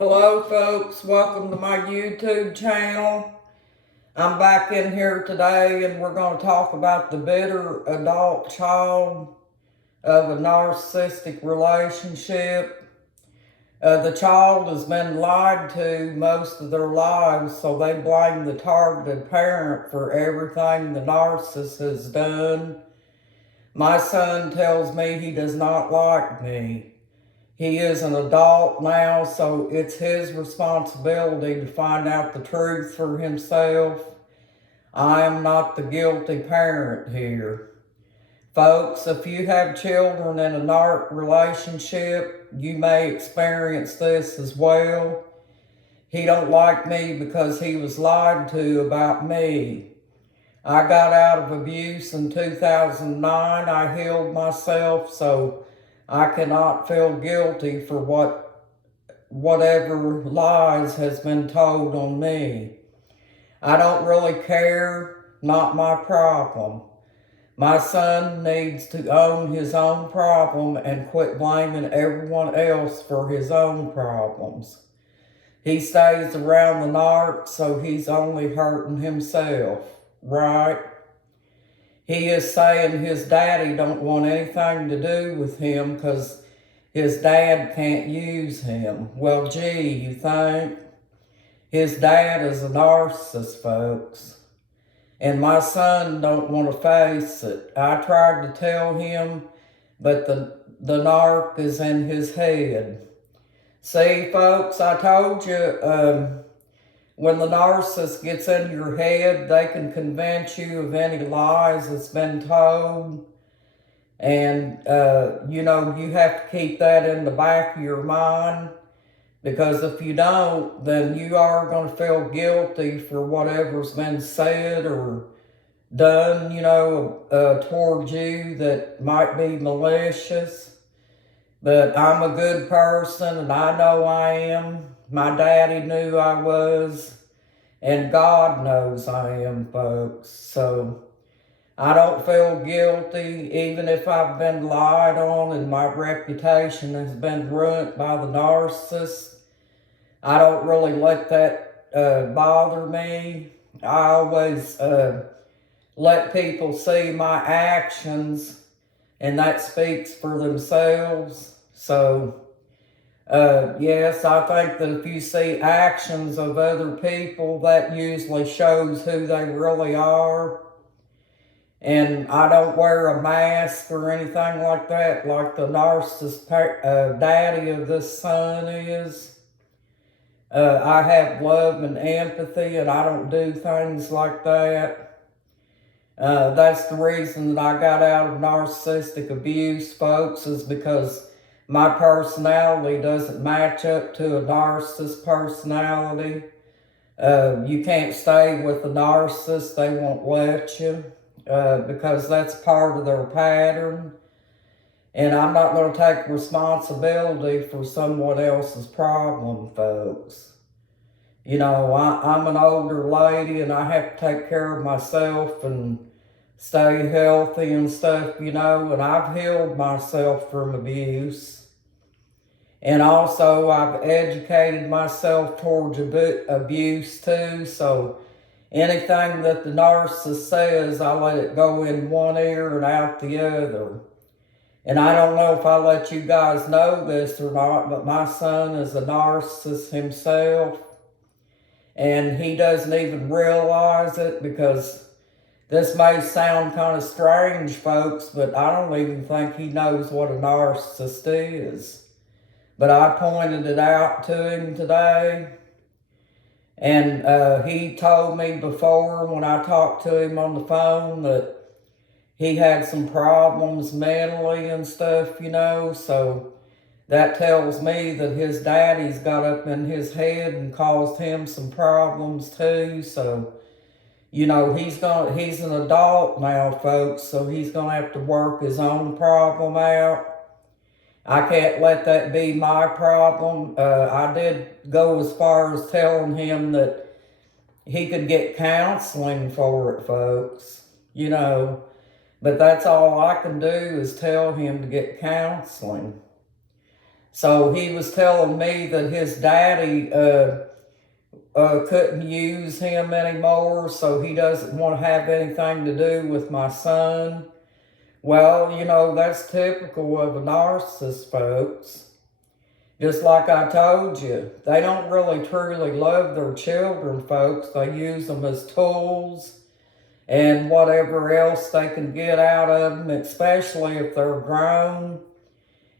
Hello folks, welcome to my YouTube channel. I'm back in here today and we're going to talk about the bitter adult child of a narcissistic relationship. The child has been lied to most of their lives, so they blame the targeted parent for everything the narcissist has done. My son tells me he does not like me. He is an adult now, so it's his responsibility to find out the truth for himself. I am not the guilty parent here. Folks, if you have children in a narc relationship, you may experience this as well. He don't like me because he was lied to about me. I got out of abuse in 2009. I healed myself, so I cannot feel guilty for whatever lies has been told on me. I don't really care, not my problem. My son needs to own his own problem and quit blaming everyone else for his own problems. He stays around the narc, so he's only hurting himself, right? He is saying his daddy don't want anything to do with him because his dad can't use him. Well, gee, you think? His dad is a narcissist, folks. And my son don't want to face it. I tried to tell him, but the narc is in his head. See, folks, I told you, when the narcissist gets in your head, they can convince you of any lies that's been told. And, you have to keep that in the back of your mind. Because if you don't, then you are going to feel guilty for whatever's been said or done, towards you that might be malicious. But I'm a good person, and I know I am. My daddy knew I was, and God knows I am, folks. So I don't feel guilty, even if I've been lied on and my reputation has been ruined by the narcissist. I don't really let that bother me. I always let people see my actions, and that speaks for themselves. So, yes, I think that if you see actions of other people, that usually shows who they really are. And I don't wear a mask or anything like that, like the narcissist daddy of this son is. I have love and empathy, and I don't do things like that. That's the reason that I got out of narcissistic abuse, folks, is because my personality doesn't match up to a narcissist personality. You can't stay with a narcissist, they won't let you, because that's part of their pattern. And I'm not going to take responsibility for someone else's problem, folks. I'm an older lady and I have to take care of myself and stay healthy and stuff, and I've healed myself from abuse. And also I've educated myself towards abuse too, so anything that the narcissist says, I let it go in one ear and out the other. And I don't know if I let you guys know this or not, but my son is a narcissist himself. And he doesn't even realize it, because this may sound kind of strange, folks, but I don't even think he knows what a narcissist is. But I pointed it out to him today. And he told me before when I talked to him on the phone that he had some problems mentally and stuff, so that tells me that his daddy's got up in his head and caused him some problems too. So, he's an adult now, folks, so he's gonna have to work his own problem out. I can't let that be my problem. I did go as far as telling him that he could get counseling for it, folks, But that's all I can do is tell him to get counseling. So he was telling me that his daddy couldn't use him anymore, so he doesn't want to have anything to do with my son. Well, you know, that's typical of a narcissist, folks. Just like I told you, they don't really truly love their children, folks. They use them as tools and whatever else they can get out of them, especially if they're grown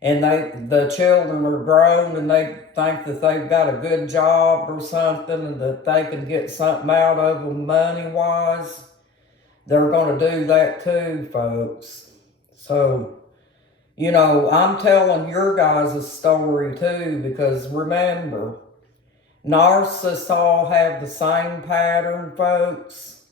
and the children are grown and they think that they've got a good job or something and that they can get something out of them money-wise. They're going to do that too, folks. So, you know, I'm telling your guys' story too, because remember, narcissists all have the same pattern, folks.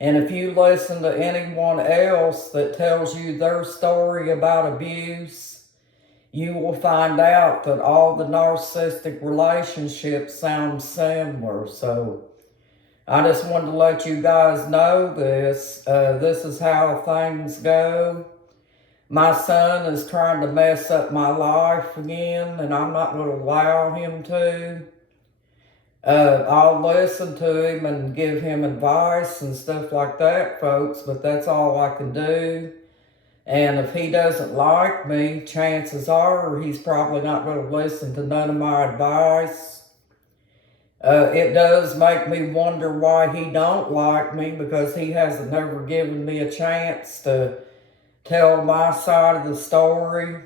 And if you listen to anyone else that tells you their story about abuse, you will find out that all the narcissistic relationships sound similar. So I just wanted to let you guys know this. This is how things go. My son is trying to mess up my life again, and I'm not going to allow him to. I'll listen to him and give him advice and stuff like that, folks, but that's all I can do. And if he doesn't like me, chances are he's probably not going to listen to none of my advice. It does make me wonder why he don't like me, because he hasn't never given me a chance to tell my side of the story.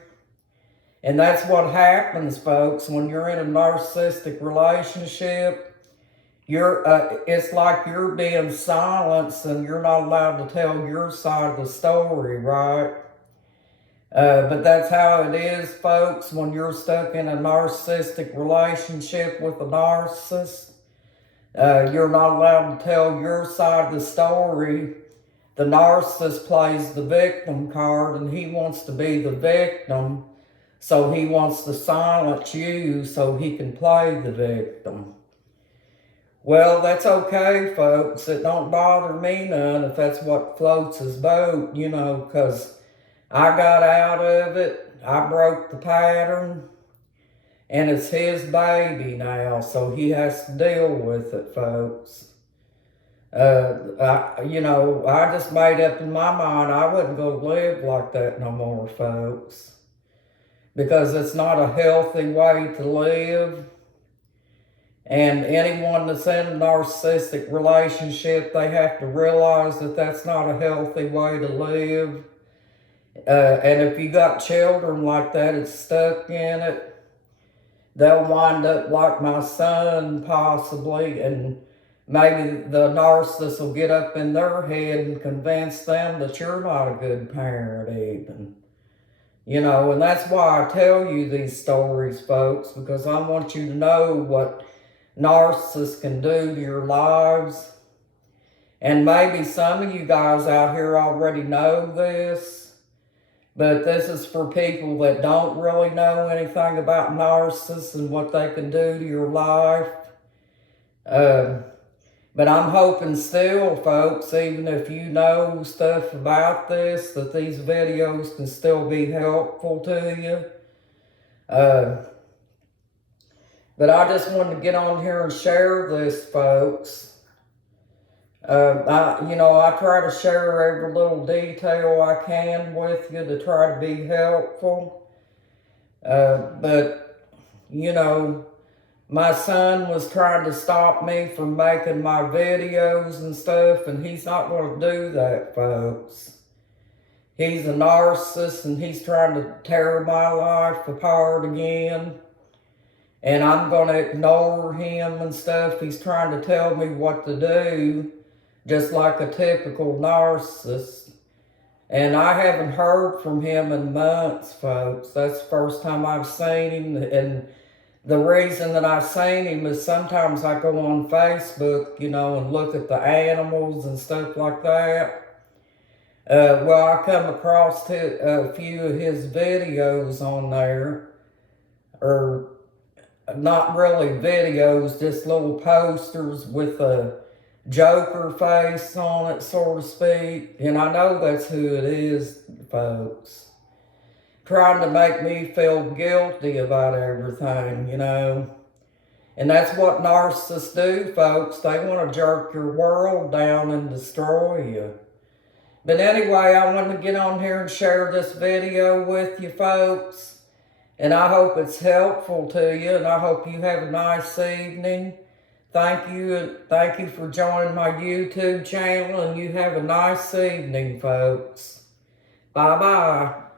And that's what happens, folks, when you're in a narcissistic relationship. It's like you're being silenced and you're not allowed to tell your side of the story, right? But that's how it is, folks, when you're stuck in a narcissistic relationship with a narcissist. You're not allowed to tell your side of the story. The narcissist plays the victim card, and he wants to be the victim, so he wants to silence you so he can play the victim. Well, that's okay, folks. It don't bother me none if that's what floats his boat, you know, because I got out of it. I broke the pattern, and it's his baby now, so he has to deal with it, folks. I just made up in my mind I wasn't going to live like that no more, folks. Because it's not a healthy way to live. And anyone that's in a narcissistic relationship, they have to realize that that's not a healthy way to live. And if you got children like that, it's stuck in it, they'll wind up like my son, possibly, and maybe the narcissist will get up in their head and convince them that you're not a good parent even. You know, and that's why I tell you these stories, folks, because I want you to know what narcissists can do to your lives. And maybe some of you guys out here already know this, but this is for people that don't really know anything about narcissists and what they can do to your life. But I'm hoping still, folks, even if you know stuff about this, that these videos can still be helpful to you. But I just wanted to get on here and share this, folks. I try to share every little detail I can with you to try to be helpful. But, you know, my son was trying to stop me from making my videos and stuff, and he's not going to do that, folks. He's a narcissist, and he's trying to tear my life apart again. And I'm going to ignore him and stuff. He's trying to tell me what to do, just like a typical narcissist. And I haven't heard from him in months, folks. That's the first time I've seen him, and the reason that I've seen him is sometimes I go on Facebook, and look at the animals and stuff like that. Well, I come across a few of his videos on there, or not really videos, just little posters with a Joker face on it, so to speak. And I know that's who it is, folks. trying to make me feel guilty about everything, you know. And that's what narcissists do, folks. They want to jerk your world down and destroy you. But anyway, I want to get on here and share this video with you, folks. And I hope it's helpful to you, and I hope you have a nice evening. Thank you for joining my YouTube channel, and you have a nice evening, folks. Bye-bye.